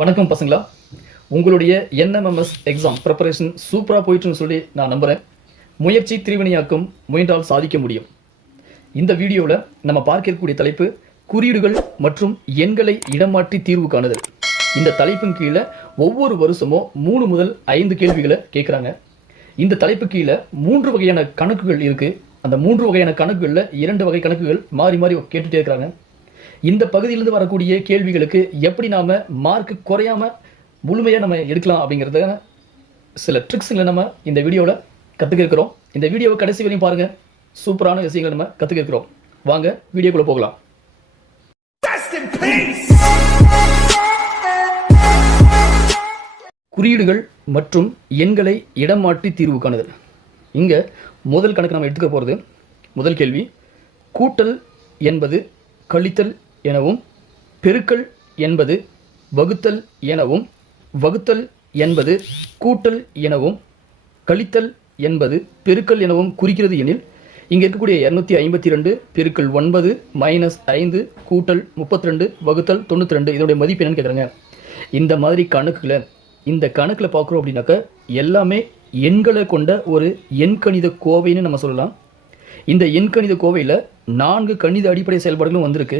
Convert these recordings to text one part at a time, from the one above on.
வணக்கம் பசங்களா, உங்களுடைய NMMS எக்ஸாம் ப்ரிப்பரேஷன் சூப்பராக போயிட்டுன்னு சொல்லி நான் நம்புகிறேன். முயற்சி திருவினையாக்கும், முயன்றால் சாதிக்க முடியும். இந்த வீடியோவில் நம்ம பார்க்கக்கூடிய தலைப்பு குறியீடுகள் மற்றும் எண்களை இடமாற்றி தீர்வு காணுதல். இந்த தலைப்பின் கீழே ஒவ்வொரு வருஷமும் 3 முதல் 5 கேள்விகளை கேட்குறாங்க. இந்த தலைப்பு கீழே 3 வகையான கணக்குகள் இருக்குது. அந்த 3 வகையான கணக்குகளில் 2 வகை கணக்குகள் மாறி மாறி கேட்டுகிட்டே இருக்கிறாங்க. இந்த பகுதியிலிருந்து வரக்கூடிய கேள்விகளுக்கு எப்படி நாம் மார்க் குறையாமல் முழுமையாக நம்ம எடுக்கலாம் அப்படிங்கிறத சில ட்ரிக்ஸுங்களை நம்ம இந்த வீடியோவில் கற்றுக்க இருக்கிறோம். இந்த வீடியோவை கடைசி வரையும் பாருங்கள், சூப்பரான விஷயங்களை நம்ம கற்றுக்க இருக்கிறோம். வாங்க வீடியோக்குள்ளே போகலாம். குறியீடுகள் மற்றும் எண்களை இடம் மாற்றி தீர்வு காணுதல். இங்கே முதல் கணக்கு நம்ம எடுத்துக்க போகிறது, முதல் கேள்வி, கூட்டல் என்பது கழித்தல் எனவும் பெருக்கல் என்பது வகுத்தல் எனவும் வகுத்தல் என்பது கூட்டல் எனவும் கழித்தல் என்பது பெருக்கல் எனவும் குறிக்கிறது எனில் இங்கே இருக்கக்கூடிய 252 பெருக்கல் 9 மைனஸ் 5 கூட்டல் 32 வகுத்தல் 92 இதோடைய மதிப்பு என்னன்னு கேட்குறாங்க. இந்த மாதிரி இந்த கணக்கில் பார்க்குறோம் அப்படின்னாக்கா எல்லாமே எண்களை கொண்ட ஒரு எண்கணித கோவைன்னு நம்ம சொல்லலாம். இந்த எண்கணித கோவையில் 4 கணித அடிப்படை செயல்பாடுகளும் வந்திருக்கு.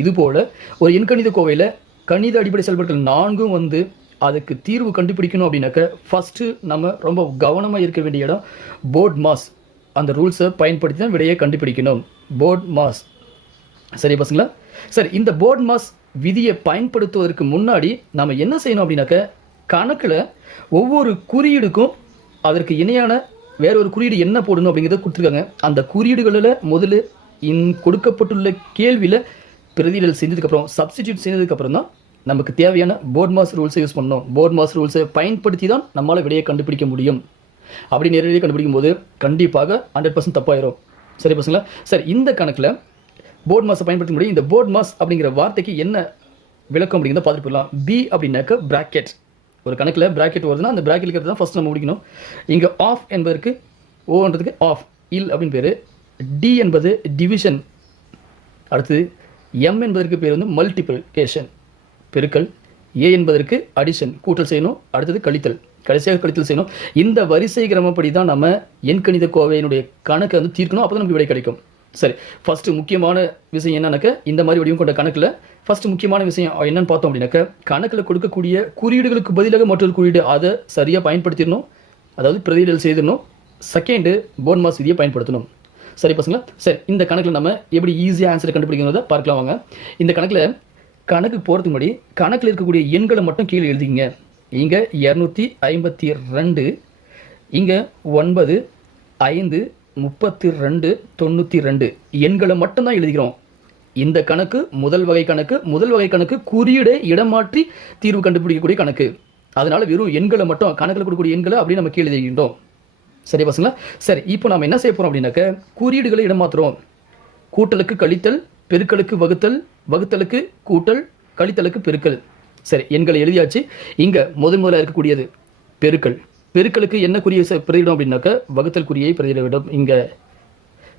இதுபோல் ஒரு எண்கணித கோவையில் கணித அடிப்படை செயல்பாடுகள் 4ம் வந்து அதுக்கு தீர்வு கண்டுபிடிக்கணும் அப்படின்னாக்க ஃபஸ்ட்டு நம்ம ரொம்ப கவனமாக இருக்க வேண்டிய இடம் BODMAS. அந்த ரூல்ஸை பயன்படுத்தி தான் விடையை கண்டுபிடிக்கணும். BODMAS. சரி பசங்களா? சரி, இந்த BODMAS விதியை பயன்படுத்துவதற்கு முன்னாடி நம்ம என்ன செய்யணும் அப்படின்னாக்க கணக்கில் ஒவ்வொரு குறியீடுக்கும் அதற்கு இணையான வேற ஒரு குறியீடு என்ன போடணும் அப்படிங்கிறத கொடுத்துருக்காங்க. அந்த குறியீடுகளில் முதல்ல கொடுக்கப்பட்டுள்ள கேள்வியில் பிரதியிடல் செஞ்சதுக்கப்புறம் சப்ஸ்டிடியூட் செஞ்சதுக்கப்புறம் தான் நமக்கு தேவையான BODMAS ரூல்ஸை யூஸ் பண்ணணும். BODMAS ரூல்ஸை பயன்படுத்தி தான் நம்மளால் விடையை கண்டுபிடிக்க முடியும். அப்படி நேரடியாக கண்டுபிடிக்கும் போது கண்டிப்பாக 100% தப்பாயிரும். சரி பசங்களா? சரி, இந்த கணக்கில் BODMAS பயன்படுத்த முடியும். இந்த BODMAS அப்படிங்கிற வார்த்தைக்கு என்ன விளக்கம் அப்படிங்கிறத பார்த்துட்டு போகலாம். பி அப்படின்னாக்க பிராக்கெட். ஒரு கணக்கில் பிராக்கெட் வருதுன்னா அந்த பிராக்கெட் இருக்கிறது தான் ஃபஸ்ட் நம்ம முடிக்கணும். இங்கே ஆஃப் என்பதற்கு ஓன்றதுக்கு ஆஃப் இல் அப்படின்னு பேர். டி என்பது டிவிஷன். அடுத்தது எம் என்பதற்கு பேர் வந்து மல்டிப்ளிகேஷன் பெருக்கல். ஏ என்பதற்கு அடிஷன் கூட்டல் செய்யணும். அடுத்தது கழித்தல், கடைசியாக கழித்தல் செய்யணும். இந்த வரிசை கிரமப்படி தான் நம்ம எண்கணித கோவையினுடைய கணக்கை வந்து தீர்க்கணும். அப்போ தான் நமக்கு விடை கிடைக்கும். சரி, ஃபஸ்ட்டு முக்கியமான விஷயம் என்னன்னாக்க இந்த மாதிரி வடிவம் கொண்ட கணக்கில் ஃபஸ்ட்டு முக்கியமான விஷயம் என்னன்னு பார்த்தோம் அப்படின்னாக்க கணக்கில் கொடுக்கக்கூடிய குறியீடுகளுக்கு பதிலாக மற்றொரு குறியீடு அதை சரியாக பயன்படுத்திடணும். அதாவது பிரதியிடல் செய்திடணும். செகண்டு BODMAS விதியை பயன்படுத்தணும். சரி பசங்களா? சரி, இந்த கணக்கில் நம்ம எப்படி ஈஸியாக ஆன்சரை கண்டுபிடிக்கிறத பார்க்கலாம் வாங்க. இந்த கணக்கு போகிறதுக்கு முன்னாடி கணக்கில் இருக்கக்கூடிய எண்களை மட்டும் கீழே எழுதிங்க. இங்கே 252, இங்கே 9, 5, 32, 92 எண்களை மட்டும்தான் எழுதிக்கிறோம். இந்த கணக்கு முதல் வகை கணக்கு குறியீடை இடமாற்றி தீர்வு கண்டுபிடிக்கக்கூடிய கணக்கு. அதனால் வெறும் எண்களை மட்டும் கணக்கில் கொடுக்கக்கூடிய எண்களை அப்படியே நம்ம கீழே எழுதிக்கிட்டோம். சரி பசங்களா? சரி, இப்போ நம்ம என்ன செய்ய போகிறோம் அப்படின்னாக்க குறியீடுகளை இடமாற்றுறோம். கூட்டலுக்கு கழித்தல், பெருக்கலுக்கு வகுத்தல், வகுத்தலுக்கு கூட்டல், கழித்தலுக்கு பெருக்கல். சரி, எண்களை எழுதியாச்சு. இங்கே முதல்ல இருக்கக்கூடியது பெருக்கல். பெருக்கலுக்கு என்ன குறியை பிரதியிடும் அப்படின்னாக்க வகுத்தல் குறியை பிரதியிட வேண்டும். இங்கே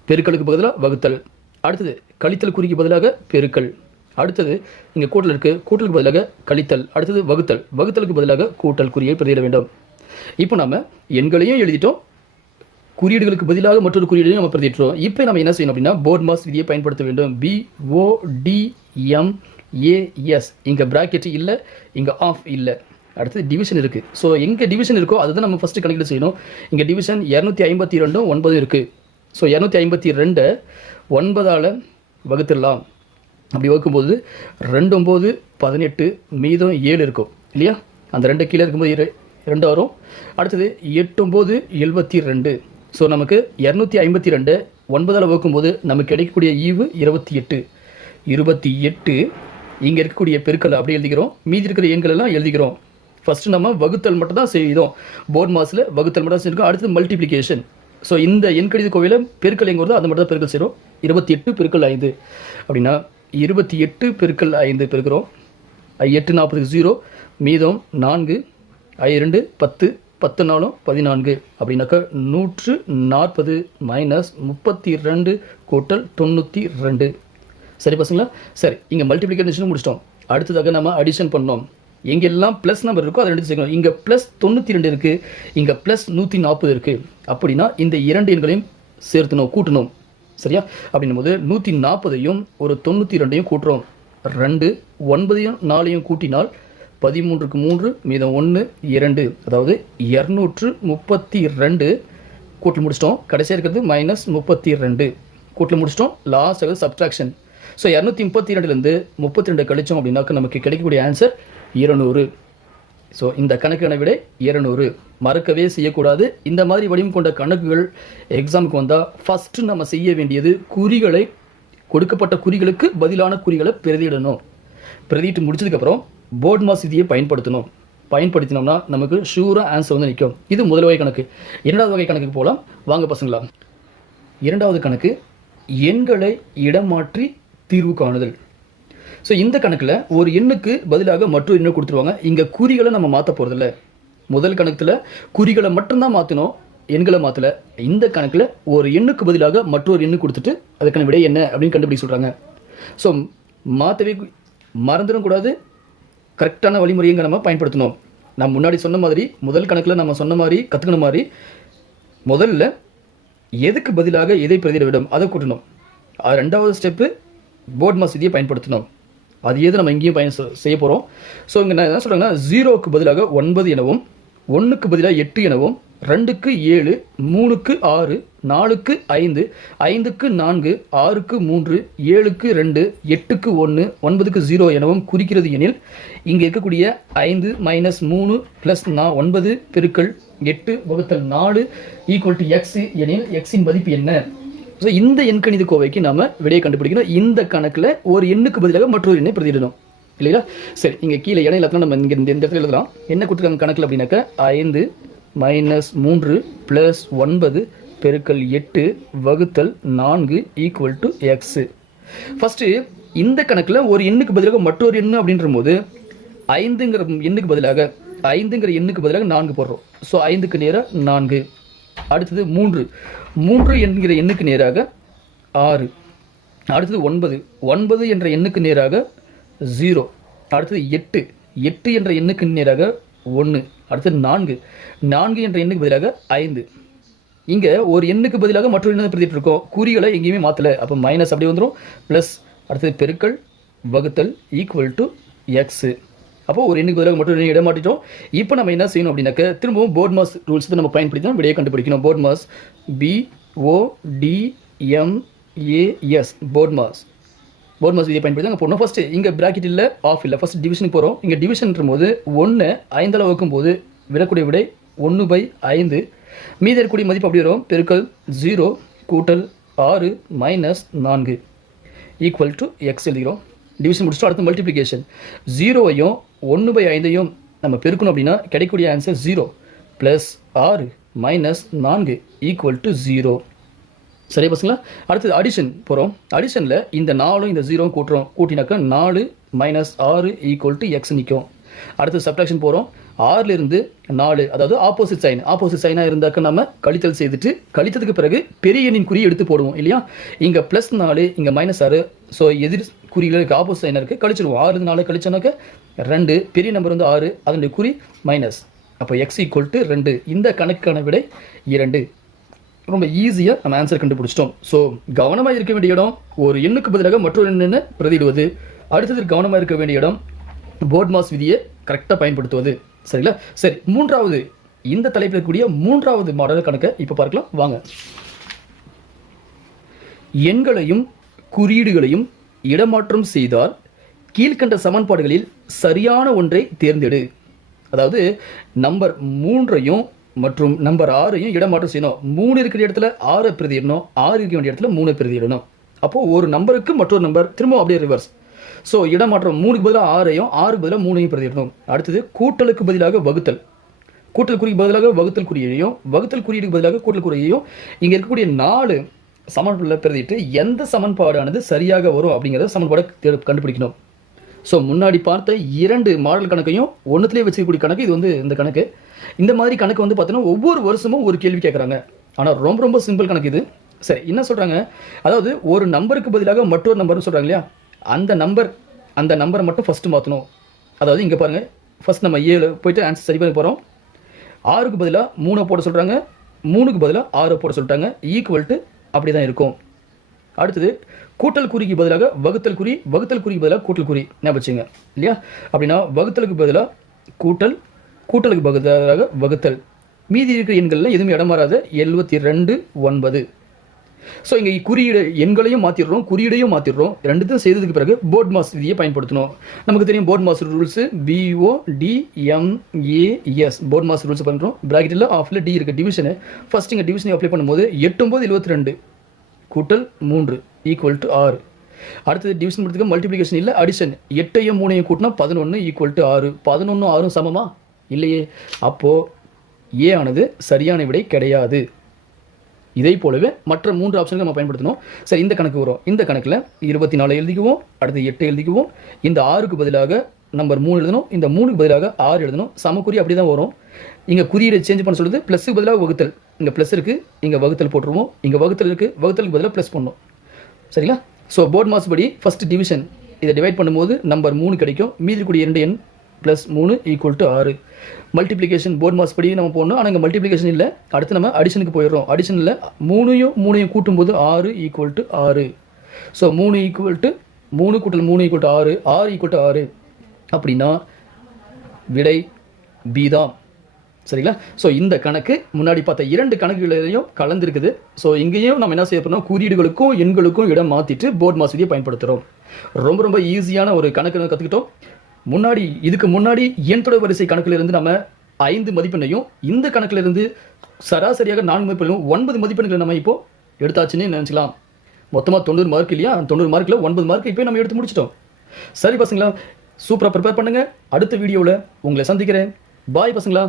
பெருக்கலுக்கு பதிலாக வகுத்தல். அடுத்தது கழித்தல் குறிக்கு பதிலாக பெருக்கல். அடுத்தது இங்கே கூட்டல் இருக்குது, கூட்டலுக்கு பதிலாக கழித்தல். அடுத்தது வகுத்தல், வகுத்தலுக்கு பதிலாக கூட்டல் குறியை பிரதியிட வேண்டும். இப்போ நம்ம எண்களையும் எழுதிட்டோம், குறியீடுகளுக்கு பதிலாக மற்றொரு குறியீடையும் நம்ம பிரதியிட்டோம். இப்போ நம்ம என்ன செய்யணும் அப்படின்னா BODMAS விதியை பயன்படுத்த வேண்டும். BODMAS. இங்கே பிராக்கெட் இல்லை, இங்கே ஆஃப் இல்லை. அடுத்தது டிவிஷன் இருக்குது. ஸோ எங்கே டிவிஷன் இருக்கோ அதுதான் நம்ம ஃபஸ்ட்டு கணக்கில் செய்யணும். இங்கே டிவிஷன் 252 9 இருக்குது. ஸோ 252 9ஆல் வகுத்துடலாம். அப்படி வகுக்கும்போது 2 9 18 மீதம் 7 இருக்கும் இல்லையா? அந்த 2 கீழே இருக்கும்போது 2 வரும். அடுத்தது 8 9 72. ஸோ நமக்கு 252 9ஆல் வகுக்கும்போது நமக்கு கிடைக்கக்கூடிய ஈவு 28. இங்கே இருக்கக்கூடிய பெருக்கல் அப்படி எழுதிக்கிறோம். மீதி இருக்கிற எண்கள் எல்லாம் எழுதிக்கிறோம். ஃபஸ்ட்டு நம்ம வகுத்தல் மட்டும் தான் செய்தோம். BODMASல வகுத்தல் மட்டும் தான் செஞ்சுருக்கோம். அடுத்தது மல்டிப்ளிகேஷன். ஸோ இந்த எண்கணித கோவையில் பெருக்கல் எங்கே வருதோ அது மட்டும் தான் பெருக்கல் செய்கிறோம். 28 பெருக்கல் 5 அப்படின்னா 28 பெருக்கல் 5 பெருக்கிறோம். 8 40 0 மீதம் 4 2 10 10 4 14 அப்படின்னாக்கா 140 மைனஸ் 32 கூட்டல் 92. சரி பசங்களா? சரி, இங்கே மல்டிப்ளிகேஷன் முடிச்சிட்டோம். அடுத்ததாக நம்ம அடிஷன் பண்ணோம். எங்கெல்லாம் ப்ளஸ் நம்பர் இருக்கோ அதை எடுத்து சேர்க்கணும். இங்கே ப்ளஸ் 92 இருக்குது, இங்கே ப்ளஸ் 140 இருக்குது. அப்படின்னா இந்த இரண்டு எண்களையும் சேர்த்துணும், கூட்டணும். சரியா? அப்படின்னும் போது 140ஐயும் ஒரு 92ஐயும் கூட்டுறோம். 2 9ஐயும் 4ஐயும் கூட்டினால் 13க்கு 3 மீதம் 1 2, அதாவது 232 கூட்டல் முடிச்சிட்டோம். கடைசியாக இருக்கிறது -32 கூட்டல் முடிச்சிட்டோம். லாஸ்ட் ஆகுது சப்ட்ராக்ஷன். ஸோ 232லேருந்து 32 கழிச்சோம் அப்படின்னாக்க நமக்கு கிடைக்கக்கூடிய ஆன்சர் 200. ஸோ இந்த கணக்கான விடை 200. மறக்கவே செய்யக்கூடாது. இந்த மாதிரி வடிவம் கொண்ட கணக்குகள் எக்ஸாமுக்கு வந்தால் ஃபஸ்ட்டு நம்ம செய்ய வேண்டியது குறிகளை, கொடுக்கப்பட்ட குறிகளுக்கு பதிலான குறிகளை பிரதியிடணும். பிரதியிட்டு முடிச்சதுக்கப்புறம் BODMAS விதியை பயன்படுத்தணும். பயன்படுத்தினோம்னா நமக்கு ஷூராக ஆன்சர் வந்து நிற்கும். இது முதல் வகை கணக்கு. இரண்டாவது வகை கணக்குக்கு போகலாம் வாங்க பசங்களா. இரண்டாவது கணக்கு எண்களை இடமாற்றி தீர்வு காணுதல். ஸோ இந்த கணக்கில் ஒரு எண்ணுக்கு பதிலாக மற்றொரு எண்ணை கொடுத்துருவாங்க. இங்கே குறிகளை நம்ம மாற்ற போகிறதில்ல. முதல் கணக்கில் குறிகளை மட்டும்தான் மாற்றினோம், எண்களை மாற்றலை. இந்த கணக்கில் ஒரு எண்ணுக்கு பதிலாக மற்றொரு எண்ணு கொடுத்துட்டு அதுக்கான விடை என்ன அப்படின்னு கண்டுபிடிக்க சொல்கிறாங்க. ஸோ மாற்றவே மறந்துடக்கூடாது. கரெக்டான வழிமுறையை நம்ம பயன்படுத்தணும். நான் முன்னாடி சொன்ன மாதிரி முதல் கணக்கில் நம்ம சொன்ன மாதிரி கற்றுக்கணும் மாதிரி முதல்ல எதுக்கு பதிலாக எதை பிரதியிட விடும் அதை கூட்டணும். ரெண்டாவது ஸ்டெப்பு BODMAS விதியை பயன்படுத்தணும். அது எது நம்ம இங்கேயும் செய்ய போகிறோம். ஸோ இங்கே நான் என்ன சொல்கிறேங்கன்னா 0க்கு பதிலாக 9 எனவும், 1க்கு பதிலாக 8 எனவும், 2க்கு 7, 3க்கு 6, 4க்கு 5, 5க்கு 4, 6க்கு 3, 7க்கு 2, 8க்கு 1, 9க்கு 0 எனவும் குறிக்கிறது எனில் இங்கே இருக்கக்கூடிய 5 - 3 + 9 பெருக்கல் 8 வகுத்தல் 4 = x எனில் எக்ஸின் மதிப்பு என்ன? ஸோ இந்த எண்கணித கோவைக்கு நாம் விடையை கண்டுபிடிக்கணும். இந்த கணக்கில் ஒரு எண்ணுக்கு பதிலாக மற்றொரு எண்ணை பிரதியிடணும் இல்லைங்களா? சரி, இங்கே கீழே இடம் எல்லாத்தையும் நம்ம இங்கே இந்த இடத்துல எழுதலாம். என்ன கொடுத்துருக்காங்க கணக்கில் அப்படின்னாக்கா 5 - 3 + 9 பெருக்கல் 8 வகுத்தல் 4 = x. ஃபஸ்ட்டு இந்த கணக்கில் ஒரு எண்ணுக்கு பதிலாக மற்றொரு எண்ணு அப்படின்ற போது 5ங்கிற எண்ணுக்கு பதிலாக 4 போடுறோம். ஸோ 5க்கு நேராக 4. அடுத்தது 3 என்கிற எண்ணுக்கு நேராக 6. அடுத்தது 9 என்ற எண்ணுக்கு நேராக 0. அடுத்தது 8 என்ற எண்ணுக்கு நேராக 1. அடுத்தது 4 என்ற எண்ணுக்கு பதிலாக 5. இங்கே ஒரு எண்ணுக்கு பதிலாக மற்றொரு எண்ணை பிரதிட்டு இருக்கோம். குறிகளை எங்கேயுமே மாற்றலை. அப்போ மைனஸ் அப்படியே வந்துடும். ப்ளஸ் அடுத்தது பெருக்கல் வகுத்தல் = x. அப்போ ஒரு எண்ணுக்கு பதிலாக மற்றொரு எண்ணை இடமாட்டிட்டோம். இப்போ நம்ம என்ன செய்யணும் அப்படின்னாக்க திரும்பவும் BODMAS ரூல்ஸ் நம்ம பயன்படுத்தி தான் விடையை கண்டுபிடிக்கணும். BODMAS BODMAS விதியை பயன்படுத்தி அங்கே போடணும். ஃபஸ்ட்டு இங்கே பிராக்கெட் இல்லை, ஆஃப் இல்லை. ஃபஸ்ட் டிவிஷனுக்கு போகிறோம். இங்கே டிவிஷன்ற போது 1 5 வகுக்கும் போது விடக்கூடிய விடை 1/5. மீதி இருக்கக்கூடிய மதிப்பு அப்படி வரும். பெருக்கல் 0 கூட்டல் 6 - 4 = x எழுதுகிறோம். டிவிஷன் முடிச்சுட்டு அடுத்து மல்டிப்ளிகேஷன். 0ஐயும் 1/5ஐயும் நம்ம பெருக்கணும் அப்படின்னா கிடைக்கக்கூடிய ஆன்சர் 0 + 6 - 4 = 0. சரி பசங்களா? அடுத்தது அடிஷன் போகிறோம். அடிஷனில் இந்த 4 இந்த 0 கூட்டுறோம். கூட்டினாக்கா 4 - 6 = x நிற்கும். அடுத்து சப்ட்ராக்ஷன் போகிறோம். 6லிருந்து 4, அதாவது ஆப்போசிட் சைனாக இருந்தாக்க நம்ம கழித்தல் செய்துட்டு கழித்ததுக்கு பிறகு பெரிய எண்ணின் குறி எடுத்து போடுவோம் இல்லையா? இங்கே +4 இங்கே -6. ஸோ எதிர் குறிகளுக்கு ஆப்போசிட் சைனாக இருக்குது, கழிச்சிடுவோம். 6 4 கழிச்சோன்னாக்க 2, பெரிய நம்பர் வந்து 6, அதனுடைய குறி மைனஸ். அப்போ x = 2. இந்த கணக்கான விடை 2. ரொம்ப ஈஸியாக நம்ம ஆன்சர் கண்டுபிடிச்சிட்டோம். ஸோ கவனமாக இருக்க வேண்டிய இடம் ஒரு எண்ணுக்கு பதிலாக மற்றொரு எண்ணை பிரதியிடுவது. அடுத்தது கவனமாக இருக்க வேண்டிய இடம் BODMAS விதியை கரெக்டாக பயன்படுத்துவது. சரிங்களா? சரி, மூன்றாவது இந்த தலைப்பில் இருக்கக்கூடிய மூன்றாவது மாடல் கணக்கை இப்போ பார்க்கலாம் வாங்க. எண்களையும் குறியீடுகளையும் இடமாற்றம் செய்தால் கீழ்கண்ட சமன்பாடுகளில் சரியான ஒன்றை தேர்ந்தெடு. அதாவது நம்பர் 3ஐயும் மற்றும் நம்பர் 6ஐயும் இடமாற்றம் செய்யணும். 3 இருக்கிற இடத்துல 6 பிரதியிடணும், 6 இருக்க வேண்டிய இடத்துல 3 பிரதியிடணும். அப்போது ஒரு நம்பருக்கு மற்றொரு நம்பர் திரும்ப அப்படியே ரிவர்ஸ். ஸோ இடமாற்றம் 3க்கு பதிலாக 6ஐயும் 6க்கு பதிலாக 3ஐயும் பிரதியிடணும். அடுத்தது கூட்டலுக்கு பதிலாக வகுத்தல். கூட்டல் குறிக்கு பதிலாக வகுத்தல் குறியையும், வகுத்தல் குறியீடுக்கு பதிலாக கூட்டல் குறியையும் இங்கே இருக்கக்கூடிய 4 சமன்பாடுகளில் பிரதிட்டு எந்த சமன்பாடானது சரியாக வரும் அப்படிங்கிறத சமன்பாடை கண்டுபிடிக்கணும். ஸோ முன்னாடி பார்த்த 2 மாடல் கணக்கையும் ஒன்றுத்துலேயே வச்சுக்கக்கூடிய கணக்கு இது வந்து இந்த கணக்கு. இந்த மாதிரி கணக்கு வந்து பார்த்தீங்கன்னா ஒவ்வொரு வருஷமும் ஒரு கேள்வி கேட்குறாங்க. ஆனால் ரொம்ப ரொம்ப சிம்பிள் கணக்கு இது. சரி, என்ன சொல்கிறாங்க, அதாவது ஒரு நம்பருக்கு பதிலாக மற்றொரு நம்பர்னு சொல்கிறாங்க இல்லையா? அந்த நம்பரை மட்டும் ஃபஸ்ட்டு மாற்றணும். அதாவது இங்கே பாருங்கள், ஃபஸ்ட் நம்ம ஏல போயிட்டு ஆன்சர் சரி பண்ண போகிறோம். 6க்கு பதிலாக 3 போட சொல்கிறாங்க, 3க்கு பதிலாக 6 போட சொல்லிட்டாங்க. ஈக்குவல் டு அப்படி தான் இருக்கும். அடுத்தது கூட்டல் குறிக்கு பதிலாக வகுத்தல் குறி, வகுத்தல் குறிக்கு பதிலாக கூட்டல் குறி ஞாபகம் வச்சுங்க இல்லையா? அப்படின்னா வகுத்தலுக்கு பதிலாக கூட்டல், கூட்டலுக்கு பதிலாக வகுத்தல். மீதி இருக்கிற எண்களில் எதுவுமே இடம் மாறாத 72 9. ஸோ இங்கே குறியீடு எண்களையும் மாற்றிடுறோம், குறியீடையும் மாற்றிடுறோம். ரெண்டுத்தையும் செய்ததுக்கு பிறகு போட்மாஸ் விதியை பயன்படுத்தணும். நமக்கு தெரியும் போட்மாஸ் ரூல்ஸு BODMAS போட்மாஸ் ரூல்ஸ் பண்ணுறோம். ப்ராக்கெட்டில் ஆஃபில் டி இருக்குது டிவிஷனு. ஃபஸ்ட் இங்கே டிவிஷனை அப்ளை பண்ணும்போது 8 9 72 கூட்டல் 3 ஈக்குவல் டு 6. அடுத்தது டிவிஷன் பண்ணுறதுக்கு மல்டிப்ளிகேஷன் இல்லை, அடிஷன். 8ஐயும் 3ஐயும் கூட்டினா 11 ஈக்குவல் டு 6. 11 6 சமமா இல்லையே? அப்போது ஏ ஆனது சரியான விடை கிடையாது. இதை போலவே மற்ற 3 ஆப்ஷன்கள் நம்ம பயன்படுத்தணும். சரி, இந்த கணக்கு வரும். இந்த கணக்கில் 24 எழுதிக்குவோம், அடுத்து 8 எழுதிக்குவோம். இந்த 6க்கு பதிலாக நம்பர் 3 எழுதணும், இந்த 3க்கு பதிலாக 6 எழுதணும். சமக்குறி அப்படி தான் வரும். இங்கே குறியீடை சேஞ்ச் பண்ண சொல்லுது. ப்ளஸ்ஸுக்கு பதிலாக வகுத்தல். இங்கே ப்ளஸ் இருக்குது, இங்கே வகுத்தல் போட்டுருவோம். இங்கே வகுத்தல் இருக்குது, வகுத்தலுக்கு பதிலாக ப்ளஸ் பண்ணணும். சரிங்களா? ஸோ போர்ட் மாஸ் படி ஃபஸ்ட் டிவிஷன் இதை டிவைட் பண்ணும்போது நம்பர் 3 கிடைக்கும். மீதி கூடிய 2 எண் plus 3 equal to 6. Multiplication BODMAS படி நம்ம போடணும். ஆனால் இங்கே மல்டிப்ளிகேஷன் இல்லை. அடுத்து நம்ம அடிஷனுக்கு போயிடுறோம். அடிஷனில் 3ஐயும் கூட்டும்போது 6 equal to 6. So 3 equal to 3 கூட்டல் 3 ஈக்குவல் டு 6, 6 ஈக்குவல் டு 6. அப்படின்னா விடை பி தான். சரிங்களா? ஸோ இந்த கணக்கு முன்னாடி பார்த்த 2 கணக்குகளையும் கலந்துருக்குது. ஸோ இங்கேயும் நம்ம என்ன செய்ய போகிறோம், குறியீடுகளுக்கும் எண்களுக்கும் இடம் மாற்றிட்டு போர்ட் மாஸ் விதியை பயன்படுத்துகிறோம். ரொம்ப ரொம்ப ஈஸியான ஒரு கணக்கு கற்றுக்கிட்டோம். இதுக்கு முன்னாடி எண் தொடர் வரிசை கணக்கிலிருந்து நம்ம 5 மதிப்பெண்ணையும், இந்த கணக்கிலிருந்து சராசரியாக 4 மதிப்பெண்ணும் 9 மதிப்பெண்களை நம்ம இப்போ எடுத்தாச்சுன்னு நினச்சிக்கலாம். மொத்தமாக 90 மார்க் இல்லையா? 90 மார்க்கில் 9 மார்க் இப்போ நம்ம எடுத்து முடிச்சிட்டோம். சரி பசங்களா, சூப்பராக ப்ரிப்பேர் பண்ணுங்கள். அடுத்த வீடியோவில் உங்களை சந்திக்கிறேன். பாய் பசங்களா.